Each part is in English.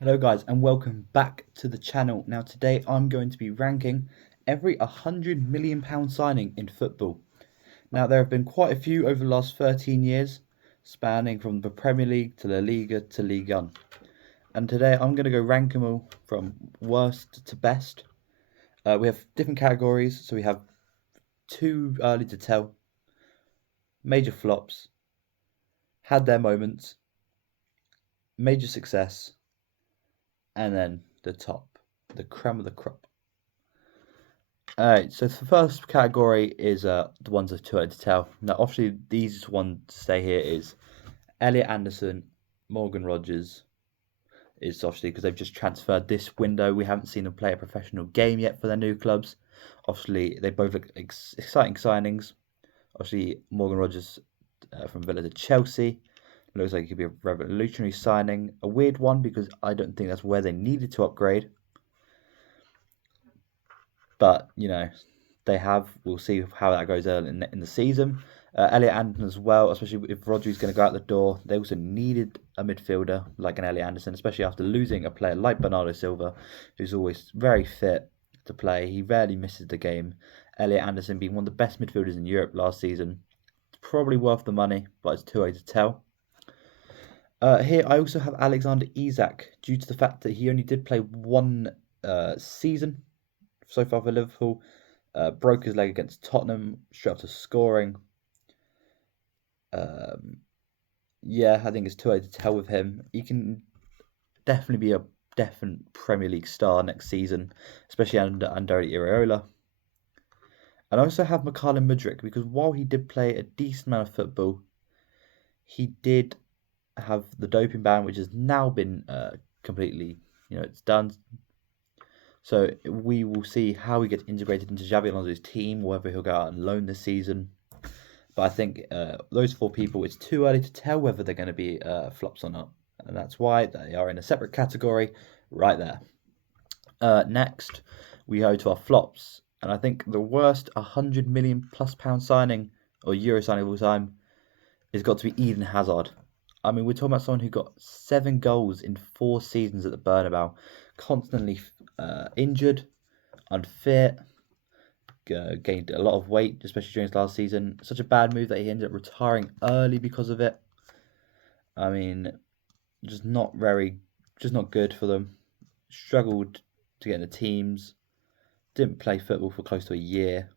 Hello guys and welcome back to the channel. Now today I'm going to be ranking every £100 million signing in football. Now there have been quite a few over the last 13 years, spanning from the Premier League to La Liga to Ligue 1. And today I'm going to go rank them all from worst to best. We have different categories, so we have too early to tell, major flops, had their moments, major success, and then the top, the creme of the crop. Alright, so the first category is the ones that are too early to tell. Now, obviously, the easiest one to stay here is Elliot Anderson, Morgan Rogers. Is obviously because they've just transferred this window. We haven't seen them play a professional game yet for their new clubs. Obviously, they both look exciting signings. Obviously, Morgan Rogers from Villa to Chelsea. Looks like it could be a revolutionary signing. A weird one because I don't think that's where they needed to upgrade. But, they have. We'll see how that goes early in the season. Elliot Anderson as well, especially if Rodri's going to go out the door. They also needed a midfielder like an Elliot Anderson, especially after losing a player like Bernardo Silva, who's always very fit to play. He rarely misses the game. Elliot Anderson being one of the best midfielders in Europe last season. It's probably worth the money, but it's too early to tell. Here I also have Alexander Isak, due to the fact that he only did play one season so far for Liverpool. Broke his leg against Tottenham, straight up to scoring. Yeah, I think it's too early to tell with him. He can definitely be a definite Premier League star next season, especially under Iraola. And I also have Mykhailo Mudryk because while he did play a decent amount of football, he did have the doping ban, which has now been completely, it's done. So we will see how he gets integrated into Xabi Alonso's team, whether he'll go out on loan this season. But I think those four people, it's too early to tell whether they're going to be flops or not. And that's why they are in a separate category right there. Next, we go to our flops. And I think the worst £100 million+ signing or Euro signing of all time has got to be Eden Hazard. I mean, we're talking about someone who got 7 goals in 4 seasons at the Bernabeu, constantly injured, unfit, gained a lot of weight, especially during his last season. Such a bad move that he ended up retiring early because of it. I mean, just not good for them. Struggled to get in the teams. Didn't play football for close to a year.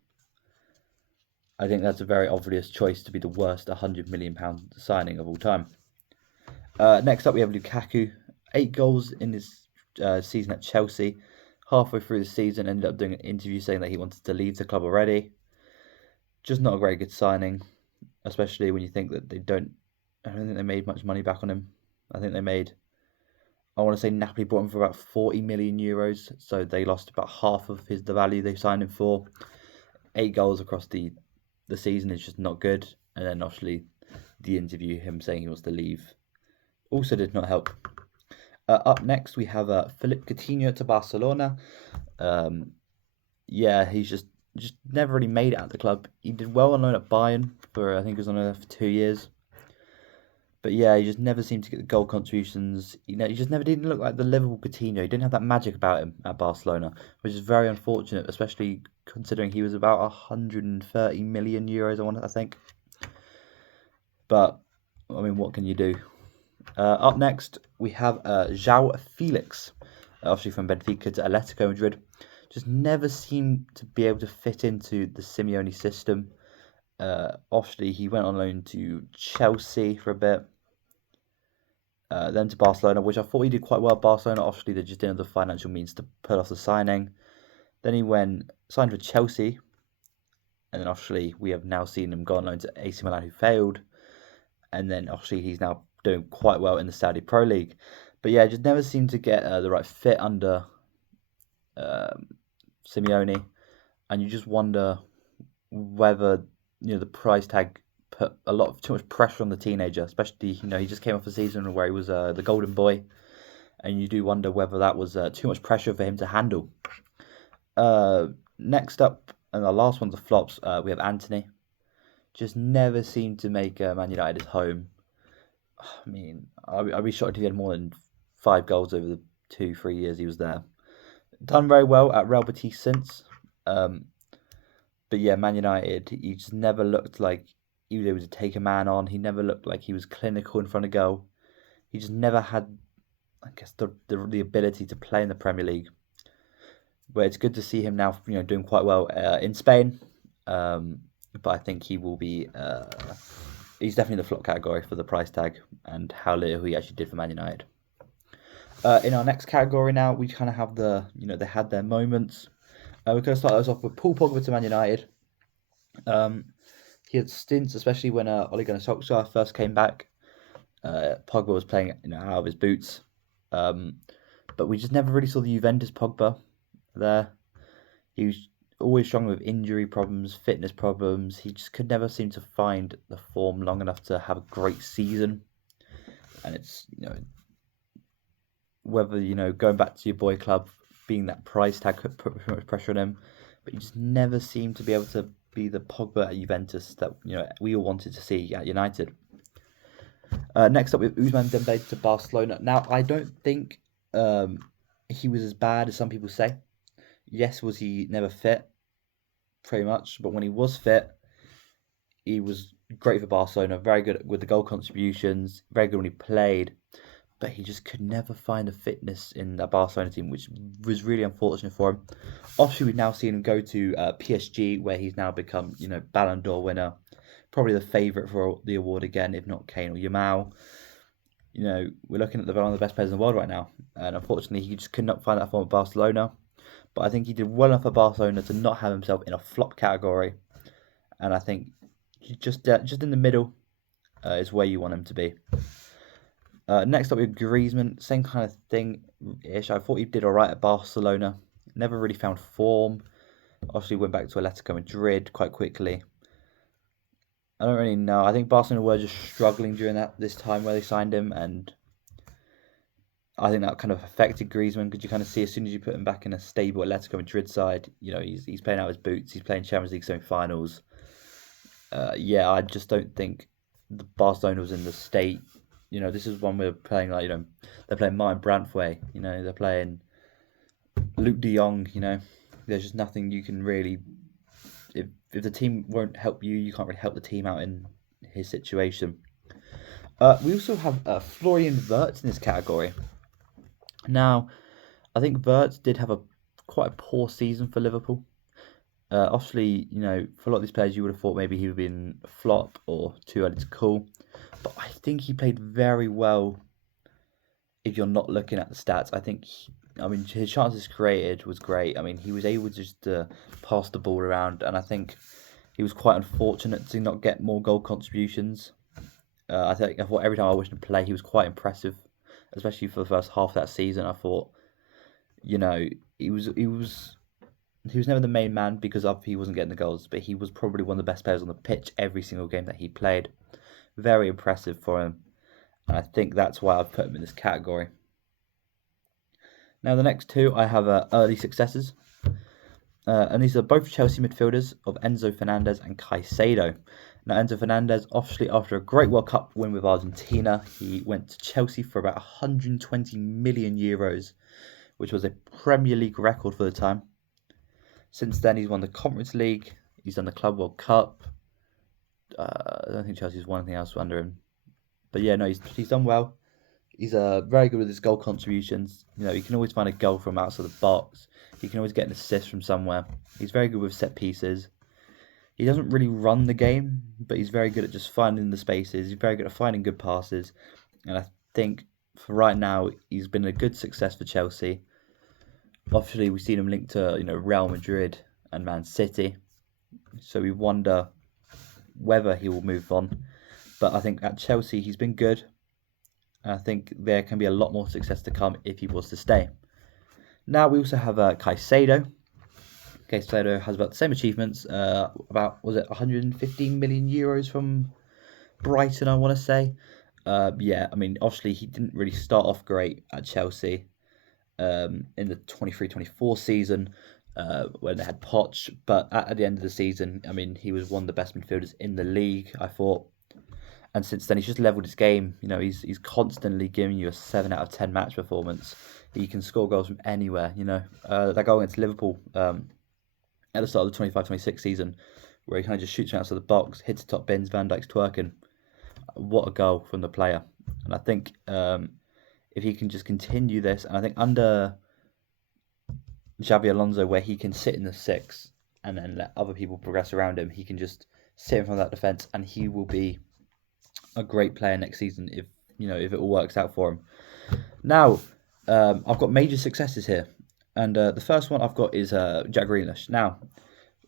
I think that's a very obvious choice to be the worst £100 million signing of all time. Next up, we have Lukaku. 8 goals in his season at Chelsea. Halfway through the season, ended up doing an interview saying that he wanted to leave the club already. Just not a very good signing, especially when you think that I don't think they made much money back on him. I think they made, I want to say Napoli bought him for about €40 million, so they lost about half of the value they signed him for. 8 goals across the season is just not good. And then obviously the interview, him saying he wants to leave, also did not help. Up next, we have Philippe Coutinho to Barcelona. Yeah, he's just never really made it at the club. He did well on loan at Bayern for, I think he was on loan for 2 years. But yeah, he just never seemed to get the goal contributions. He just never didn't look like the Liverpool Coutinho. He didn't have that magic about him at Barcelona, which is very unfortunate, especially considering he was about €130 million, I think. But, I mean, what can you do? Up next, we have João Felix, obviously from Benfica to Atletico Madrid. Just never seemed to be able to fit into the Simeone system. Obviously, he went on loan to Chelsea for a bit, then to Barcelona, which I thought he did quite well at Barcelona. Obviously, they just didn't have the financial means to pull off the signing. Then he signed for Chelsea, and then obviously we have now seen him go on loan to AC Milan, who failed. And then obviously he's now doing quite well in the Saudi Pro League. But yeah, just never seemed to get the right fit under Simeone, and you just wonder whether the price tag put too much pressure on the teenager, especially he just came off a season where he was the golden boy, and you do wonder whether that was too much pressure for him to handle. Next up, and the last one's the flops, we have Anthony. Just never seemed to make Man United his home. I mean, I'd be shocked if he had more than 5 goals over 2-3 years he was there. Done very well at Real Betis since. But yeah, Man United, he just never looked like he was able to take a man on. He never looked like he was clinical in front of goal. He just never had, I guess, the ability to play in the Premier League. But it's good to see him now, doing quite well in Spain. But I think he will be. He's definitely in the flop category for the price tag and how little he actually did for Man United. In our next category now, we kind of have they had their moments. We're going to start us off with Paul Pogba to Man United. He had stints, especially when Ole Gunnar Solskjaer first came back. Pogba was playing out of his boots. But we just never really saw the Juventus Pogba there. He was always struggling with injury problems, fitness problems. He just could never seem to find the form long enough to have a great season. And it's, whether, going back to your boy club, being that price tag could put so much pressure on him. But he just never seemed to be able to be the Pogba at Juventus that, we all wanted to see at United. Next up, we have Ousmane Dembélé to Barcelona. Now, I don't think he was as bad as some people say. Yes, was he never fit? Pretty much. But when he was fit, he was great for Barcelona. Very good with the goal contributions. Very good when he played. But he just could never find a fitness in that Barcelona team, which was really unfortunate for him. Obviously, we've now seen him go to PSG, where he's now become, Ballon d'Or winner. Probably the favourite for the award again, if not Kane or Yamal. We're looking at one of the best players in the world right now. And unfortunately, he just could not find that form at Barcelona. But I think he did well enough for Barcelona to not have himself in a flop category. And I think just in the middle is where you want him to be. Next up, we have Griezmann. Same kind of thing-ish. I thought he did all right at Barcelona. Never really found form. Obviously, went back to Atletico Madrid quite quickly. I don't really know. I think Barcelona were just struggling during this time where they signed him, and I think that kind of affected Griezmann because you kind of see as soon as you put him back in a stable Atletico Madrid side, he's playing out his boots. He's playing Champions League semi-finals. I just don't think the Barcelona was in the state. This is one we're playing like, they're playing Martin Brantway. They're playing Luke de Jong. There's just nothing you can really. If the team won't help you, you can't really help the team out in his situation. We also have Florian Wirtz in this category. Now, I think Wirtz did have quite a poor season for Liverpool. Obviously, for a lot of these players, you would have thought maybe he would have been a flop or too early to call. But I think he played very well if you're not looking at the stats. I think, his chances created was great. He was able just to pass the ball around, and I think he was quite unfortunate to not get more goal contributions. I thought every time I watched him play, he was quite impressive, especially for the first half of that season. I thought, he was never the main man because he wasn't getting the goals, but he was probably one of the best players on the pitch every single game that he played. Very impressive for him, and I think that's why I've put him in this category. Now, the next two I have early successes, and these are both Chelsea midfielders of Enzo Fernandez and Caicedo. Now, Enzo Fernandez, obviously, after a great World Cup win with Argentina, he went to Chelsea for about 120 million euros, which was a Premier League record for the time. Since then, he's won the Conference League, he's done the Club World Cup. I don't think Chelsea's won anything else under him. But yeah, no, he's done well. He's very good with his goal contributions. He can always find a goal from outside the box. He can always get an assist from somewhere. He's very good with set pieces. He doesn't really run the game, but he's very good at just finding the spaces. He's very good at finding good passes. And I think for right now, he's been a good success for Chelsea. Obviously, we've seen him linked to Real Madrid and Man City. So we wonder whether he will move on. But I think at Chelsea, he's been good. And I think there can be a lot more success to come if he was to stay. Now we also have Caicedo. Caicedo has about the same achievements. 115 million euros from Brighton, I want to say. Obviously he didn't really start off great at Chelsea in the 23-24 season when they had Poch. But at the end of the season, he was one of the best midfielders in the league, I thought. And since then, he's just leveled his game. You know, he's constantly giving you a 7 out of 10 match performance. He can score goals from anywhere. You know, that goal against Liverpool at the start of the 25-26 season, where he kind of just shoots outside the box, hits the top bins, Van Dijk's twerking. What a goal from the player. And I think if he can just continue this, and I think under Xabi Alonso, where he can sit in the 6 and then let other people progress around him, he can just sit in front of that defence, and he will be a great player next season if it all works out for him. Now, I've got major successes here, and the first one I've got is Jack Grealish. Now,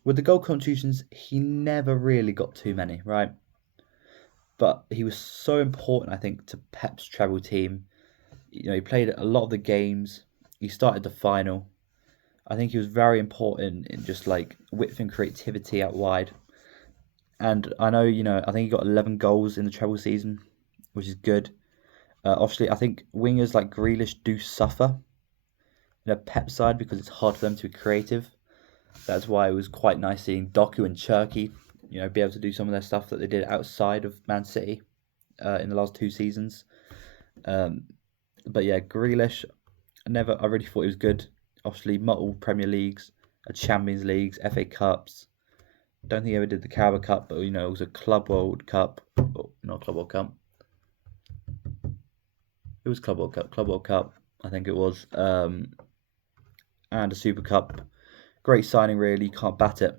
with the goal contributions, he never really got too many, right? But he was so important, I think, to Pep's treble team. You know, he played a lot of the games. He started the final. I think he was very important in just like width and creativity out wide. And I know, I think he got 11 goals in the treble season, which is good. Obviously, I think wingers like Grealish do suffer in a Pep side because it's hard for them to be creative. That's why it was quite nice seeing Doku and Cherky, be able to do some of their stuff that they did outside of Man City in the last 2 seasons. But yeah, Grealish, I really thought he was good. Obviously, multiple Premier Leagues, Champions Leagues, FA Cups. Don't think he ever did the Carabao Cup, but it was a Club World Cup. Oh, not Club World Cup. It was Club World Cup, I think it was. And a Super Cup. Great signing, really. Can't bat it.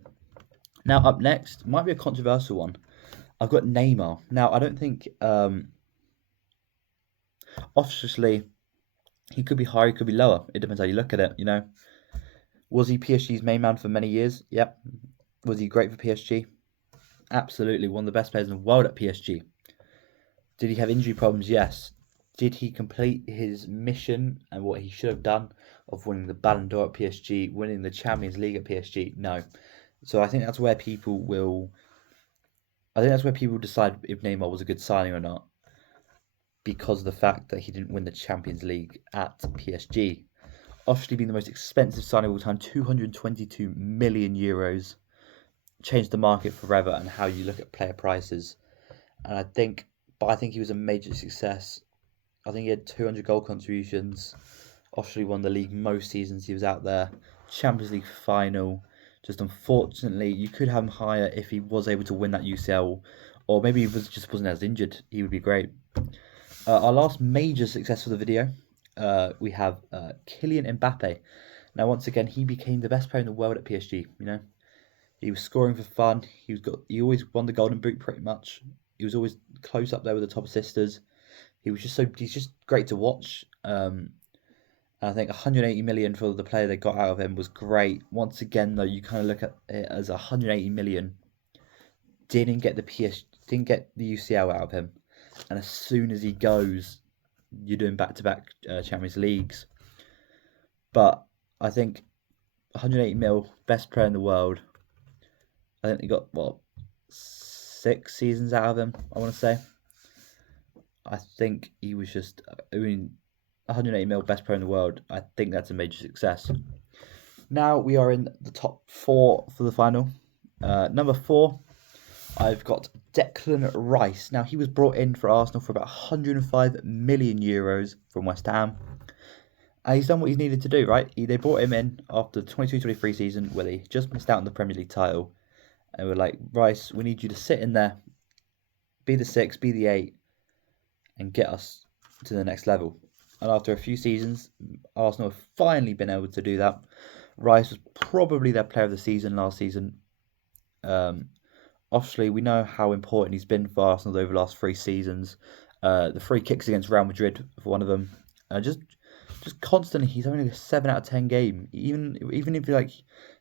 Now, up next, might be a controversial one. I've got Neymar. Now, I don't think... obviously, he could be higher, he could be lower. It depends how you look at it, Was he PSG's main man for many years? Yep. Was he great for PSG? Absolutely. One of the best players in the world at PSG. Did he have injury problems? Yes. Did he complete his mission and what he should have done of winning the Ballon d'Or at PSG, winning the Champions League at PSG? No. So I think that's where people decide if Neymar was a good signing or not, because of the fact that he didn't win the Champions League at PSG. Obviously being the most expensive signing of all time, 222 million euros. Changed the market forever and how you look at player prices. And I think he was a major success. I think he had 200 goal contributions. Obviously won the league most seasons he was out there. Champions League final. Just unfortunately, you could have him higher if he was able to win that UCL, or maybe he wasn't as injured. He would be great. Our last major success for the video, we have Kylian Mbappe. Now, once again, he became the best player in the world at PSG. He was scoring for fun. He always won the Golden Boot pretty much. He was always close up there with the top assisters. He's just great to watch. I think 180 million for the player they got out of him was great. Once again, though, you kind of look at it as 180 million. Didn't get the UCL out of him, and as soon as he goes, you're doing back-to-back Champions Leagues. But I think 180 mil, best player in the world. I think they got 6 seasons out of him, I want to say. I think he was 180 mil, best player in the world. I think that's a major success. Now we are in the top 4 for the final. Number 4, I've got Declan Rice. Now, he was brought in for Arsenal for about 105 million euros from West Ham. And he's done what he's needed to do, right? They brought him in after the 22-23 season where they just missed out on the Premier League title. And we're like, Rice, we need you to sit in there, be the 6, be the 8, and get us to the next level. And after a few seasons, Arsenal have finally been able to do that. Rice was probably their player of the season last season. Obviously, we know how important he's been for Arsenal over the last 3 seasons. The free kicks against Real Madrid for one of them. Just constantly, he's having a 7 out of 10 game. Even if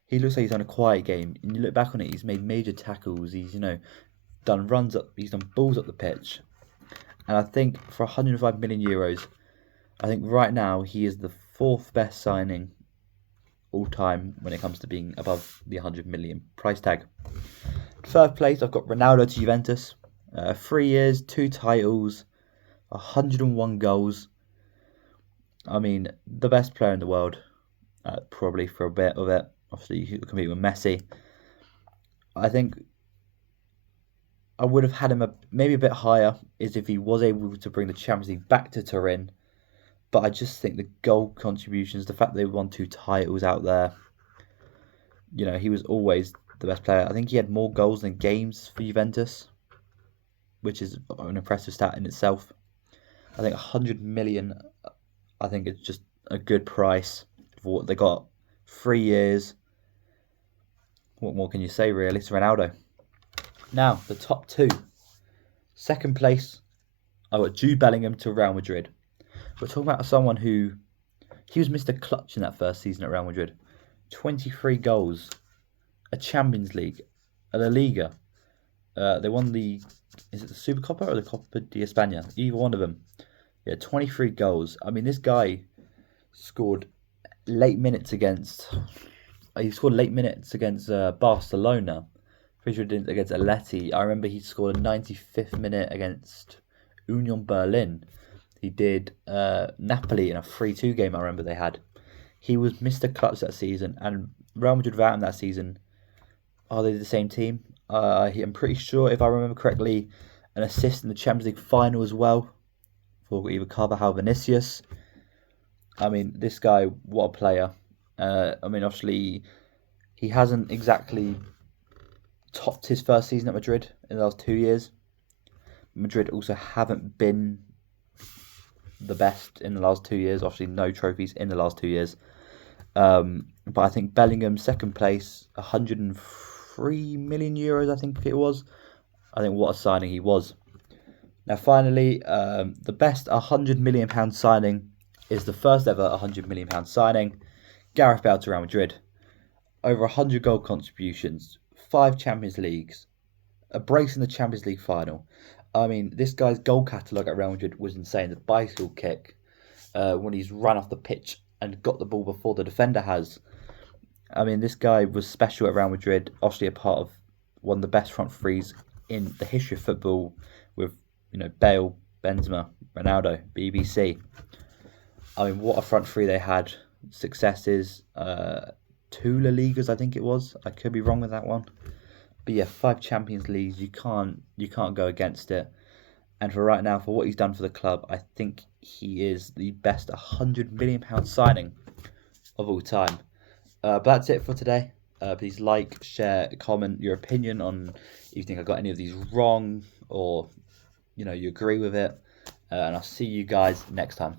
he looks like he's on a quiet game, and you look back on it, he's made major tackles. He's done runs up, he's done balls up the pitch. And I think for 105 million euros, I think right now he is the 4th best signing all time when it comes to being above the 100 million price tag. 3rd place, I've got Ronaldo to Juventus. 3 years, 2 titles, 101 goals. I mean, the best player in the world, probably for a bit of it. Obviously, you can compete with Messi. I think I would have had him maybe a bit higher, is if he was able to bring the Champions League back to Turin. But I just think the goal contributions, the fact they won 2 titles out there, he was always the best player. I think he had more goals than games for Juventus, which is an impressive stat in itself. I think 100 million, I think it's just a good price for what they got. 3 years. What more can you say, really? It's Ronaldo. Now, the top two. Second place, I got Jude Bellingham to Real Madrid. We're talking about someone he was Mr. Clutch in that first season at Real Madrid. 23 goals, a Champions League, a La Liga. They won is it the Supercopa or the Copa de España? Either one of them. Yeah, 23 goals. I mean, this guy scored late minutes against. He scored late minutes against Barcelona. Pretty sure he didn't against Atleti. I remember he scored a 95th minute against Union Berlin. He did Napoli in a 3-2 game. I remember they had. He was Mr. Clutch that season, and Real Madrid without him that season. Are they the same team? I'm pretty sure, if I remember correctly, an assist in the Champions League final as well for either Carvajal, Vinicius. I mean, this guy, what a player. I mean, obviously, he hasn't exactly topped his first season at Madrid in the last 2 years. Madrid also haven't been the best in the last 2 years. Obviously, no trophies in the last 2 years. But I think Bellingham, second place, 103 million euros, I think it was. I think what a signing he was. Now, finally, the best £100 million signing is the first ever £100 million signing. Gareth Bale to Real Madrid. Over 100 goal contributions, 5 Champions Leagues, a brace in the Champions League final. I mean, this guy's goal catalogue at Real Madrid was insane. The bicycle kick, when he's run off the pitch and got the ball before the defender has. I mean, this guy was special at Real Madrid. Obviously, a part of one of the best front threes in the history of football, with Bale, Benzema, Ronaldo, BBC. I mean, what a front three they had. Successes, 2 La Ligas, I think it was. I could be wrong with that one. But yeah, 5 Champions Leagues. You can't go against it. And for right now, for what he's done for the club, I think he is the best £100 million signing of all time. But that's it for today. Please like, share, comment your opinion on if you think I got any of these wrong, or you agree with it. And I'll see you guys next time.